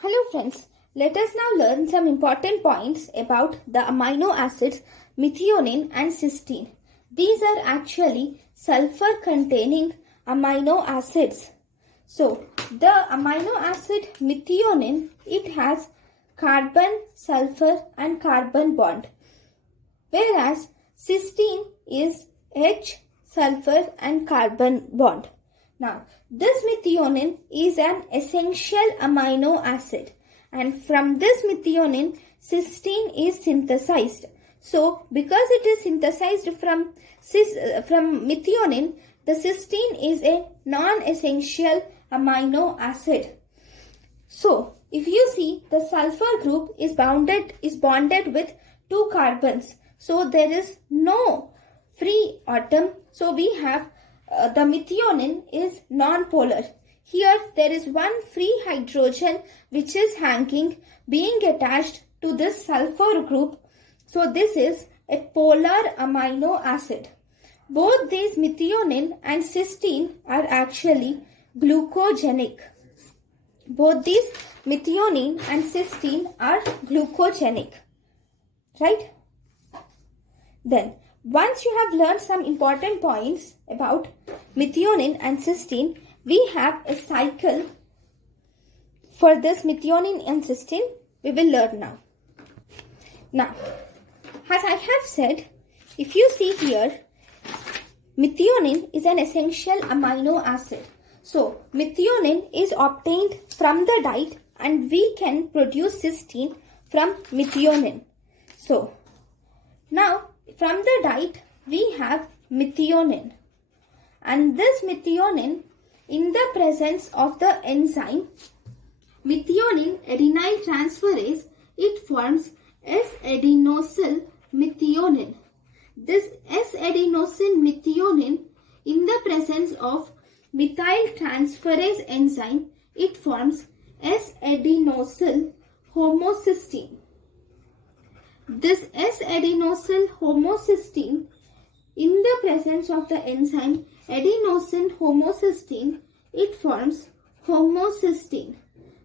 Hello friends, let us now learn some important points about the amino acids methionine and cysteine. These are actually sulfur containing amino acids. So the amino acid methionine, it has carbon, sulfur and carbon bond, whereas cysteine is H, sulfur and carbon bond. Now, this methionine is an essential amino acid, and from this methionine, cysteine is synthesized. So, because it is synthesized from methionine, the cysteine is a non-essential amino acid. So, if you see, the sulfur group is bonded with two carbons. So, there is no free atom. So, we have the methionine is non-polar. Here there is one free hydrogen which is hanging, being attached to this sulfur group. So this is a polar amino acid. Both these methionine and cysteine are actually glucogenic. Both these methionine and cysteine are glucogenic. Right? Then, once you have learned some important points about methionine and cysteine, we have a cycle for this methionine and cysteine. We will learn now. Now, as I have said, if you see here, methionine is an essential amino acid. So, methionine is obtained from the diet and we can produce cysteine from methionine. So, now from the diet we have methionine, and this methionine, in the presence of the enzyme methionine adenyl transferase, it forms S-adenosyl methionine. This S-adenosyl methionine, in the presence of methyl transferase enzyme, it forms S-adenosyl homocysteine. This S-adenosyl homocysteine, in the presence of the enzyme adenosine homocysteine, it forms homocysteine.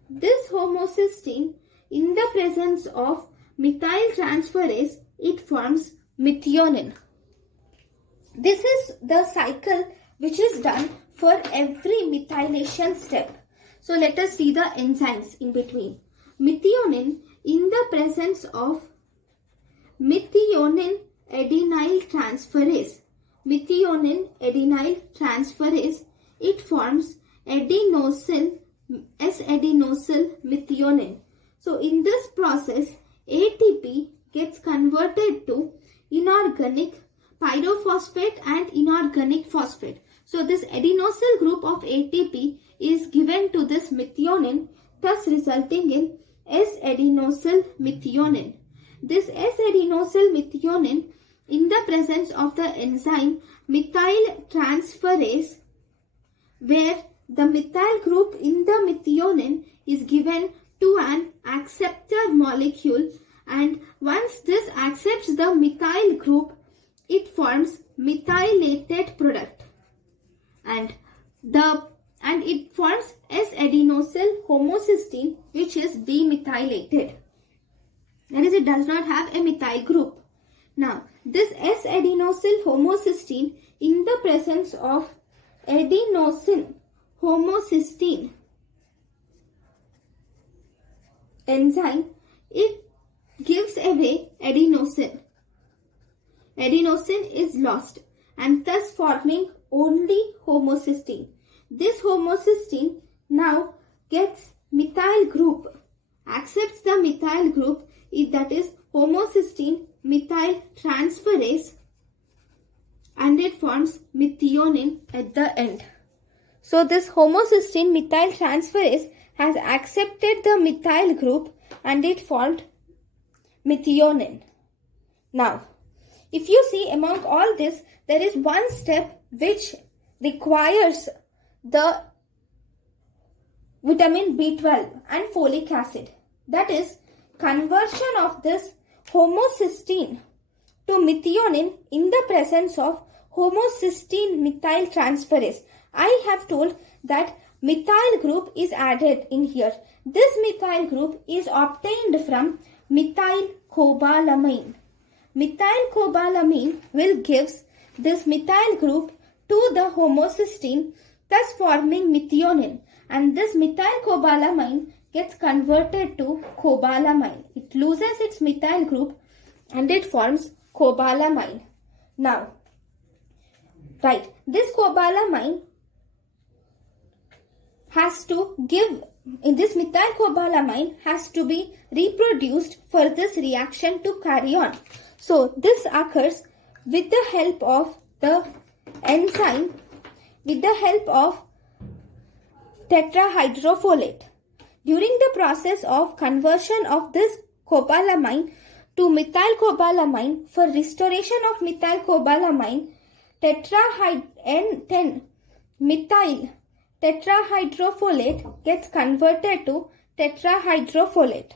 This homocysteine, in the presence of methyl transferase, it forms methionine. This is the cycle which is done for every methylation step. So let us see the enzymes in between. Methionine, in the presence of methionine adenyl transferase. Methionine adenyl transferase, it forms S-adenosyl methionine. So in this process, ATP gets converted to inorganic pyrophosphate and inorganic phosphate. So this adenosyl group of ATP is given to this methionine, thus resulting in S-adenosyl methionine. This S-adenosyl methionine, in the presence of the enzyme methyl transferase, where the methyl group in the methionine is given to an acceptor molecule, and once this accepts the methyl group, it forms methylated product, and it forms S-adenosyl homocysteine, which is demethylated. That is, it does not have a methyl group. Now, this S-adenosyl homocysteine, in the presence of adenosine homocysteine enzyme, it gives away adenosine. Adenosine is lost and thus forming only homocysteine. This homocysteine now gets methyl group, accepts the methyl group, that is homocysteine methyl transferase, and it forms methionine at the end. So this homocysteine methyl transferase has accepted the methyl group and it formed methionine. Now, if you see, among all this, there is one step which requires the vitamin B12 and folic acid. That is, conversion of this homocysteine to methionine in the presence of homocysteine methyl transferase. I have told that methyl group is added in here. This methyl group is obtained from methylcobalamin. Methylcobalamin will give this methyl group to the homocysteine, thus forming methionine, and this methylcobalamin gets converted to cobalamin. It loses its methyl group and it forms cobalamin. Now, right, this cobalamin has to give, this methylcobalamin has to be reproduced for this reaction to carry on. So this occurs with the help of the enzyme, with the help of tetrahydrofolate. During the process of conversion of this cobalamin to methylcobalamin, for restoration of methylcobalamin, N10 methyl tetrahydrofolate gets converted to tetrahydrofolate.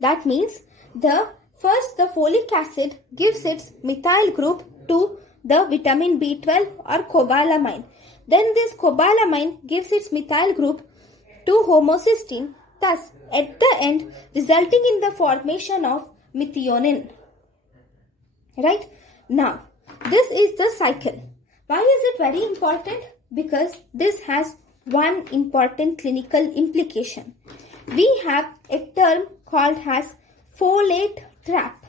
That means the folic acid gives its methyl group to the vitamin B12 or cobalamin. Then this cobalamin gives its methyl group to homocysteine, thus at the end resulting in the formation of methionine. Right? Now, this is the cycle. Why is it very important? Because this has one important clinical implication. We have a term called as folate trap.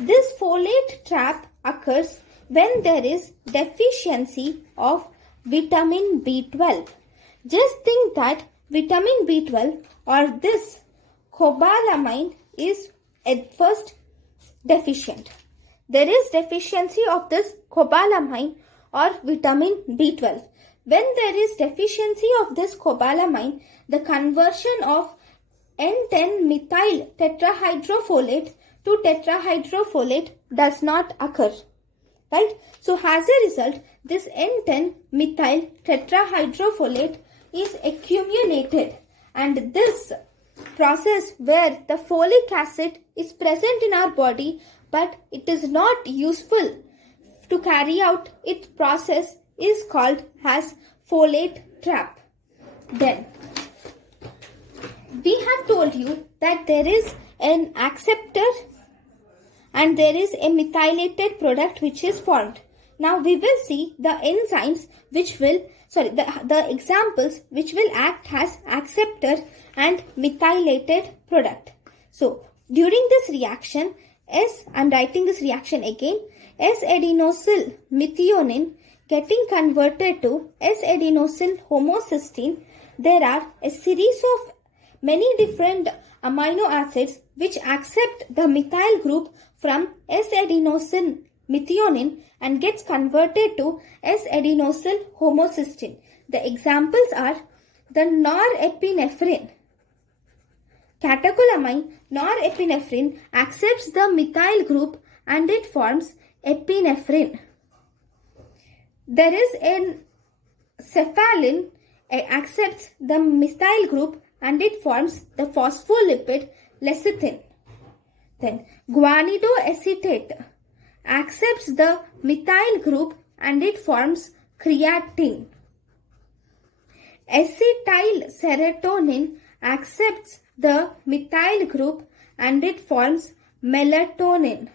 This folate trap occurs when there is deficiency of vitamin B12. Just think that vitamin B12 or this cobalamin is at first deficient. There is deficiency of this cobalamin or vitamin B12. When there is deficiency of this cobalamin, the conversion of N10 methyl tetrahydrofolate to tetrahydrofolate does not occur. Right? So as a result, this N10 methyl tetrahydrofolate is accumulated, and this process where the folic acid is present in our body but it is not useful to carry out its process is called as folate trap. Then we have told you that there is an acceptor and there is a methylated product which is formed. Now we will see the enzymes which will, the examples which will act as acceptor and methylated product. So during this reaction, I'm writing this reaction again, S-adenosyl methionine getting converted to S-adenosyl homocysteine, there are a series of many different amino acids which accept the methyl group from S-adenosyl methionine and gets converted to S-adenosyl homocysteine. The examples are the norepinephrine. Catecholamine norepinephrine accepts the methyl group and it forms epinephrine. There is an cephalin accepts the methyl group and it forms the phospholipid lecithin. Then guanidoacetate accepts the methyl group and it forms creatine. Acetyl serotonin accepts the methyl group and it forms melatonin.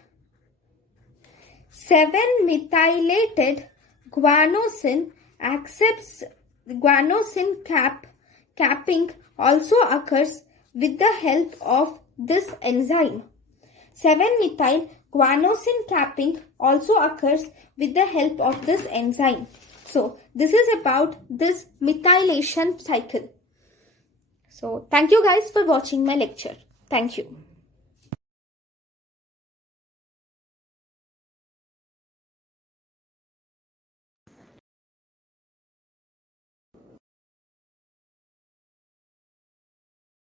7-methylated guanosine accepts guanosine capping also occurs with the help of this enzyme. 7-methyl guanosine capping also occurs with the help of this enzyme. So this is about this methylation cycle. So thank you guys for watching my lecture. Thank you.